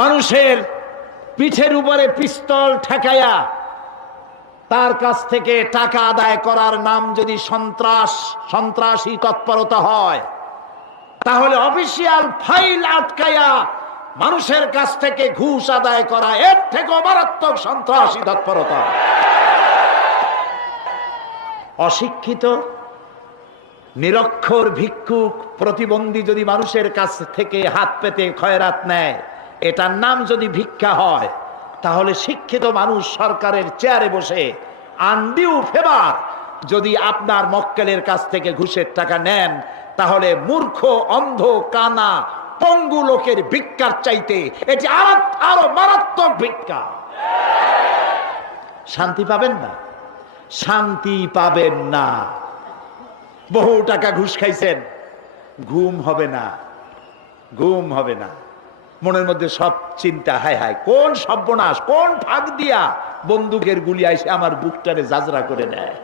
মানুষের পিঠের উপরে পিস্তল ঠেকাইয়া তার কাছ থেকে টাকা আদায় করার নাম যদি সন্ত্রাসী তৎপরতা হয়, তাহলে অফিসিয়াল ফাইল আটকাইয়া মানুষের কাছ থেকে ঘুষ আদায় করা এর থেকে মারাত্মক সন্ত্রাসী তৎপরতা। অশিক্ষিত নিরক্ষর ভিক্ষুক প্রতিবন্ধী যদি মানুষের কাছ থেকে হাত পেতে খয়রাত নেয়, এটার নাম যদি ভিক্ষা হয়, তাহলে শিক্ষিত মানুষ সরকারের চেয়ারে বসে আনডিউ ফেভার যদি আপনার মক্কেলের কাছ থেকে ঘুষের টাকা নেন, তাহলে মূর্খ, অন্ধ, কানা, পঙ্গু লোকের ভিক্ষার চাইতে এটি আরো মারাত্মক ভিক্ষা। শান্তি পাবেন না, শান্তি পাবেন না। বহু টাকা ঘুষ খাইছেন, ঘুম হবে না, ঘুম হবে না। মনের মধ্যে সব চিন্তা, হায় হায় কোন সর্বনাশ, কোন ফাঁক দিয়া বন্দুকের গুলি আইসে আমার বুকটারে জাজরা করে নেয়।